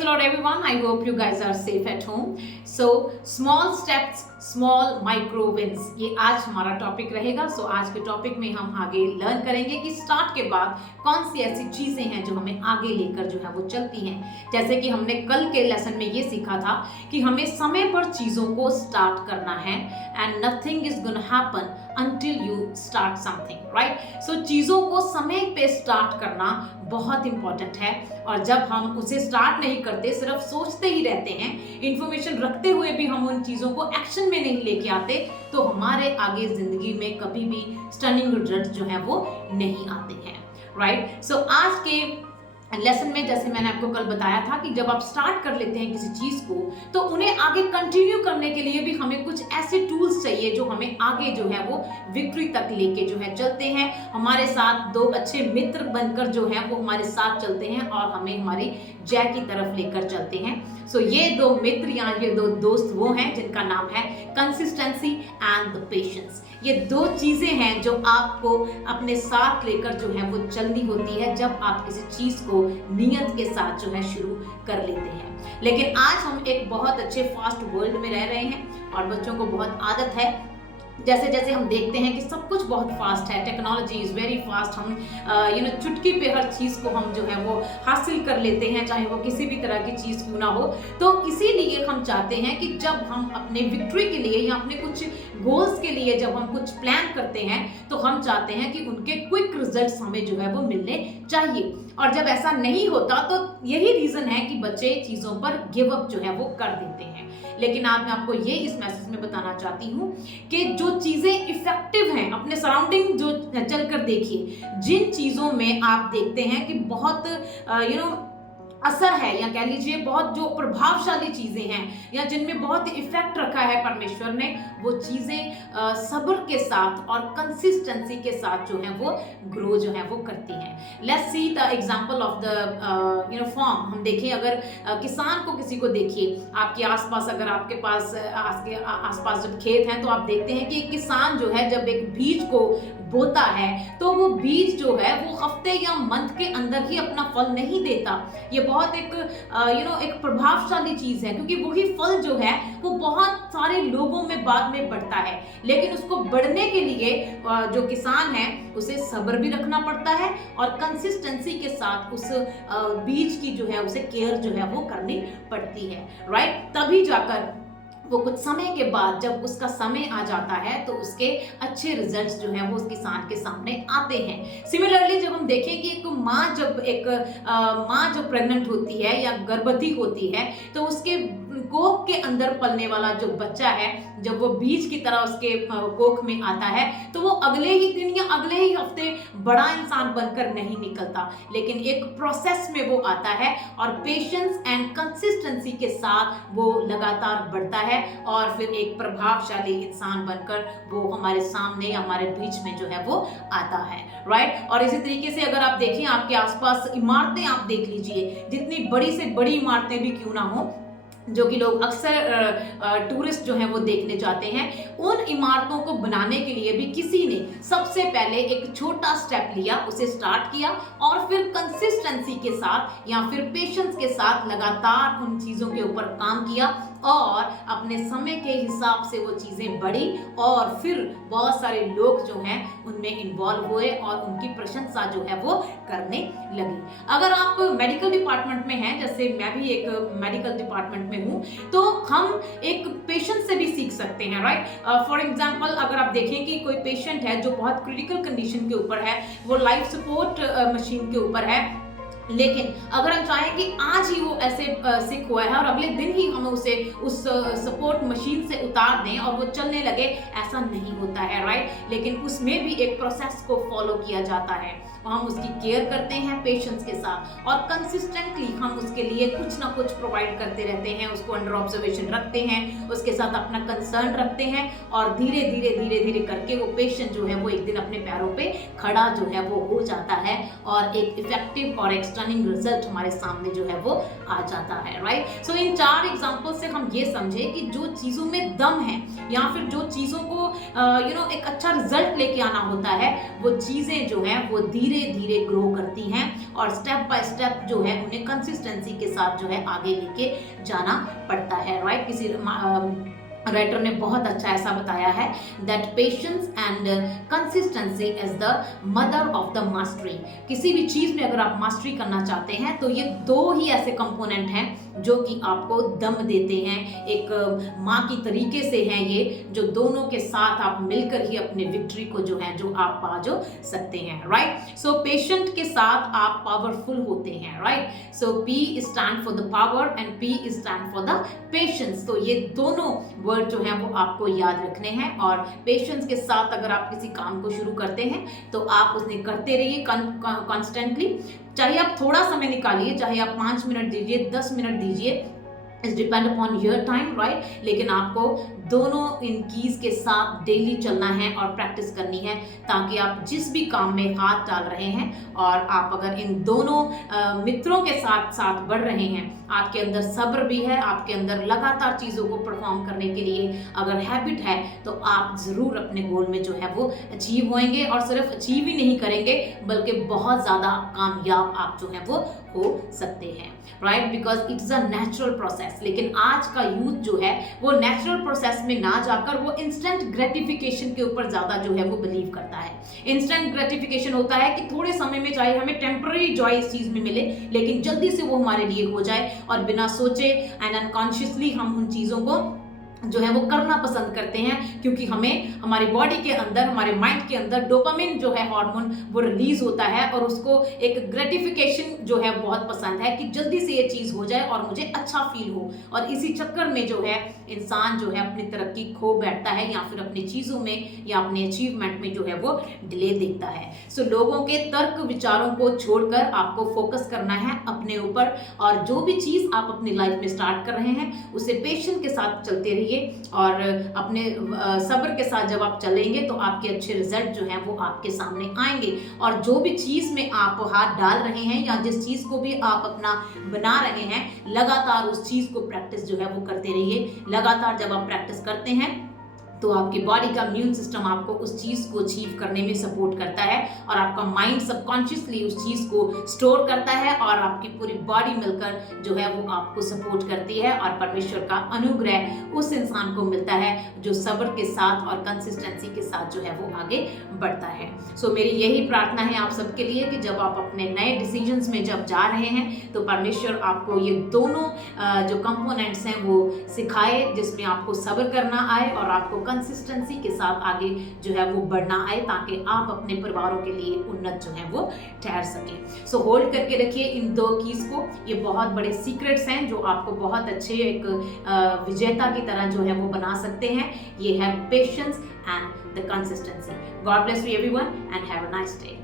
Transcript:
Praise the Lord everyone. I hope you guys are safe at home. So small steps, small micro wins. ये आज हमारा topic रहेगा. So आज के topic में हम आगे लर्न करेंगे कि स्टार्ट के बाद कौन सी ऐसी चीजें हैं जो हमें आगे लेकर जो है वो चलती हैं. जैसे कि हमने कल के लेसन में ये सीखा था कि हमें समय पर चीजों को स्टार्ट करना है and nothing is gonna happen until you start something, right? So चीजों को समय पे स्टार्ट करना बहुत इंपॉर्टेंट है. और जब हम उसे स्टार्ट नहीं करते, सिर्फ सोचते ही रहते हैं, इंफॉर्मेशन रखते हुए भी हम उन चीजों को एक्शन में नहीं लेके आते, तो हमारे आगे जिंदगी में कभी भी स्टनिंग रिजल्ट जो है वो नहीं आते हैं, राइट? सो आज के लेसन में जैसे मैंने आपको कल बताया था कि जब आप स्टार्ट कर लेते हैं किसी चीज को, तो उन्हें आगे कंटिन्यू करने के लिए भी हमें कुछ ऐसे टूल्स चाहिए जो हमें आगे जो है वो विक्ट्री तक लेके जो है चलते हैं. हमारे साथ दो अच्छे मित्र बनकर जो है वो हमारे साथ चलते हैं और हमें हमारी जय की तरफ लेकर चलते हैं. सो ये दो मित्र या ये दो दोस्त वो हैं जिनका नाम है कंसिस्टेंसी एंड द पेशेंस. ये दो चीजें हैं जो आपको अपने साथ लेकर जो है वो चलनी होती है जब आप किसी चीज को नियत के साथ जो है शुरू कर लेते हैं. लेकिन आज हम एक बहुत अच्छे फास्ट वर्ल्ड में रह रहे हैं और बच्चों को बहुत आदत है, जैसे जैसे हम देखते हैं कि सब कुछ बहुत फास्ट है, टेक्नोलॉजी इज वेरी फास्ट. हम चुटकी पे हर चीज को हम जो है वो हासिल कर लेते हैं, चाहे वो किसी भी तरह की चीज क्यों ना हो. तो इसीलिए हम चाहते हैं कि जब हम अपने विक्ट्री के लिए या अपने कुछ गोल्स के लिए जब हम कुछ प्लान करते हैं, तो हम चाहते हैं कि उनके क्विक रिजल्ट्स हमें जो है वो मिलने चाहिए. और जब ऐसा नहीं होता तो यही रीजन है कि बच्चे चीजों पर गिव अप जो है वो कर देते हैं. लेकिन आज मैं आपको ये इस मैसेज में बताना चाहती हूँ कि जो चीजें इफेक्टिव हैं, अपने सराउंडिंग जो चलकर देखिए, जिन चीजों में आप देखते हैं कि बहुत असर है या कह लीजिए बहुत जो प्रभावशाली चीजें हैं या जिनमें बहुत इफेक्ट रखा है परमेश्वर ने, वो चीजें सब्र के साथ और कंसिस्टेंसी के साथ जो है वो ग्रो जो है वो करती हैं. Let's see the example of the farm. हम देखें, अगर किसान को किसी को देखिए, आपके आसपास अगर आपके पास आसपास जब खेत हैं, तो आप देखते हैं कि एक किसान जो है जब एक बीज को बोता है तो वो बीज जो है वो हफ्ते या मंथ के अंदर ही अपना फल नहीं देता. ये बहुत एक एक प्रभावशाली चीज है, क्योंकि वही फल जो है वो बहुत सारे लोगों में बाद में बढ़ता है. लेकिन उसको बढ़ने के लिए जो किसान है उसे सब्र भी रखना पड़ता है और कंसिस्टेंसी के साथ उस बीज की जो है उसे केयर जो है वो करनी पड़ती है, राइट? तभी जाकर वो कुछ समय के बाद जब उसका समय आ जाता है तो उसके अच्छे रिजल्ट्स जो हैं वो उस किसान के सामने आते हैं. सिमिलरली जब हम देखें कि एक माँ जब प्रेग्नेंट होती है या गर्भवती होती है, तो उसके कोख के अंदर पलने वाला जो बच्चा है, जब वो बीज की तरह उसके कोख में आता है, तो वो अगले ही दिन या अगले ही हफ्ते बड़ा इंसान बनकर नहीं निकलता, लेकिन एक प्रोसेस में वो आता है और पेशेंस एंड कंसिस्टेंसी के साथ वो लगातार बढ़ता है और फिर एक प्रभावशाली इंसान बनकर वो हमारे सामने, हमारे बीच में जो है वो आता है, राइट? और इसी तरीके से अगर आप देखें, आपके आसपास इमारतें आप देख लीजिए, जितनी बड़ी से बड़ी इमारतें भी क्यों ना हो, जो कि लोग अक्सर टूरिस्ट जो हैं वो देखने जाते हैं, उन इमारतों को बनाने के लिए भी किसी ने सबसे पहले एक छोटा स्टेप लिया, उसे स्टार्ट किया और फिर कंसिस्टेंसी के साथ या फिर पेशेंस के साथ लगातार उन चीज़ों के ऊपर काम किया और अपने समय के हिसाब से वो चीज़ें बढ़ी और फिर बहुत सारे लोग जो हैं उनमें इन्वॉल्व हुए और उनकी प्रशंसा जो है वो करने लगी. अगर आप मेडिकल डिपार्टमेंट में हैं, जैसे मैं भी एक मेडिकल डिपार्टमेंट में हूँ, तो हम एक पेशेंट से भी सीख सकते हैं, राइट? फॉर एग्जाम्पल, अगर आप देखें कि कोई पेशेंट है जो बहुत क्रिटिकल कंडीशन के ऊपर है, वो लाइफ सपोर्ट मशीन के ऊपर है, लेकिन अगर हम चाहें कि आज ही वो ऐसे सिक हुआ है और अगले दिन ही हम उसे उस सपोर्ट मशीन से उतार दें और वो चलने लगे, ऐसा नहीं होता है, राइट? लेकिन उसमें भी एक प्रोसेस को फॉलो किया जाता है. हम उसकी केयर करते हैं पेशेंस के साथ और कंसिस्टेंटली हम उसके लिए कुछ ना कुछ प्रोवाइड करते रहते हैं, उसको अंडर ऑब्जर्वेशन रखते हैं, उसके साथ अपना कंसर्न रखते हैं और धीरे धीरे करके वो पेशेंट जो है वो एक दिन अपने पैरों पे खड़ा जो है वो हो जाता है और एक इफेक्टिव और एक स्टनिंग रिजल्ट हमारे सामने जो है वो आ जाता है, राइट। सो इन 4 एग्जांपल से हम ये समझे कि जो चीजों में दम है या फिर जो चीजों को एक अच्छा रिजल्ट लेके आना होता है, वो चीजें जो है वो धीरे धीरे ग्रो करती हैं और स्टेप बाय स्टेप जो है उन्हें कंसिस्टेंसी के साथ जो है आगे लेके जाना पड़ता है, राइट। किसी राइटर ने बहुत अच्छा ऐसा बताया है that patience and consistency is the mother of the mastery. किसी भी चीज में अगर आप मास्टरी करना चाहते हैं तो ये 2 ही ऐसे कंपोनेंट हैं जो कि आपको दम देते हैं, एक माँ की तरीके से हैं ये, जो दोनों के साथ आप मिलकर ही अपने विक्ट्री को जो है जो आप पा जो सकते हैं, राइट। सो पेशेंट के साथ आप पावरफुल होते हैं, right. So P stand for the power and P stand for the patience. तो ये दोनों वर्ड जो है वो आपको याद रखने हैं और पेशेंस के साथ अगर आप किसी काम को शुरू करते हैं तो आप उसने करते रहिए कॉन्स्टेंटली। चाहे आप थोड़ा समय निकालिए, चाहे आप 5 मिनट दीजिए, 10 मिनट दीजिए, it's depend upon your time, right. लेकिन आपको दोनों इन कीज के साथ डेली चलना है और प्रैक्टिस करनी है ताकि आप जिस भी काम में हाथ डाल रहे हैं और आप अगर इन दोनों मित्रों के साथ साथ बढ़ रहे हैं, आपके अंदर सब्र भी है, आपके अंदर लगातार चीज़ों को परफॉर्म करने के लिए अगर हैबिट है, तो आप ज़रूर अपने गोल में जो है वो अचीव होंगे और सिर्फ अचीव ही नहीं करेंगे बल्कि बहुत ज़्यादा कामयाब आप जो है वो हो सकते हैं, right. Because it's a natural process. लेकिन आज का यूथ जो है वो नेचुरल प्रोसेस में ना जाकर वो इंस्टेंट ग्रेटिफिकेशन के ऊपर ज़्यादा जो है वो बिलीव करता है। इंस्टेंट ग्रेटिफिकेशन होता है कि थोड़े समय में चाहे हमें टेम्पररी जॉय इस चीज़ में मिले, लेकिन जल्दी से वो हमारे लिए हो जाए और बिना सोचे एंड अनकॉन्शियसली हम उन चीज़ों को जो है वो करना पसंद करते हैं, क्योंकि हमें हमारी बॉडी के अंदर, हमारे माइंड के अंदर डोपामिन जो है हार्मोन वो रिलीज होता है और उसको एक ग्रेटिफिकेशन जो है बहुत पसंद है कि जल्दी से ये चीज़ हो जाए और मुझे अच्छा फील हो। और इसी चक्कर में जो है इंसान जो है अपनी तरक्की खो बैठता है या फिर अपनी चीज़ों में या अपने अचीवमेंट में जो है वो डिले देखता है। सो लोगों के तर्क विचारों को छोड़कर आपको फोकस करना है अपने ऊपर और जो भी चीज़ आप अपनी लाइफ में स्टार्ट कर रहे हैं उसे पेशेंस के साथ चलते रहिए और अपने सब्र के साथ जब आप चलेंगे तो आपके अच्छे रिजल्ट जो हैं वो आपके सामने आएंगे। और जो भी चीज़ में आप हाथ डाल रहे हैं या जिस चीज़ को भी आप अपना बना रहे हैं, लगातार उस चीज़ को प्रैक्टिस जो है वो करते रहिए। लगातार जब आप प्रैक्टिस करते हैं तो आपकी बॉडी का इम्यून सिस्टम आपको उस चीज़ को अचीव करने में सपोर्ट करता है और आपका माइंड सबकॉन्शियसली उस चीज़ को स्टोर करता है और आपकी पूरी बॉडी मिलकर जो है वो आपको सपोर्ट करती है और परमेश्वर का अनुग्रह उस इंसान को मिलता है जो सब्र के साथ और कंसिस्टेंसी के साथ जो है वो आगे बढ़ता है। सो मेरी यही प्रार्थना है आप सबके लिए कि जब आप अपने नए डिसीजंस में जब जा रहे हैं तो परमेश्वर आपको ये दोनों जो कंपोनेंट्स हैं वो सिखाए, जिसमें आपको सब्र करना आए और आपको कंसिस्टेंसी के साथ आगे जो है वो बढ़ना आए, ताकि आप अपने परिवारों के लिए उन्नत जो है वो ठहर सके। सो होल्ड करके रखिए इन 2 कीज को। ये बहुत बड़े सीक्रेट्स हैं जो आपको बहुत अच्छे एक विजेता की तरह जो है वो बना सकते हैं। ये है patience and the consistency. God bless you everyone and have a nice day.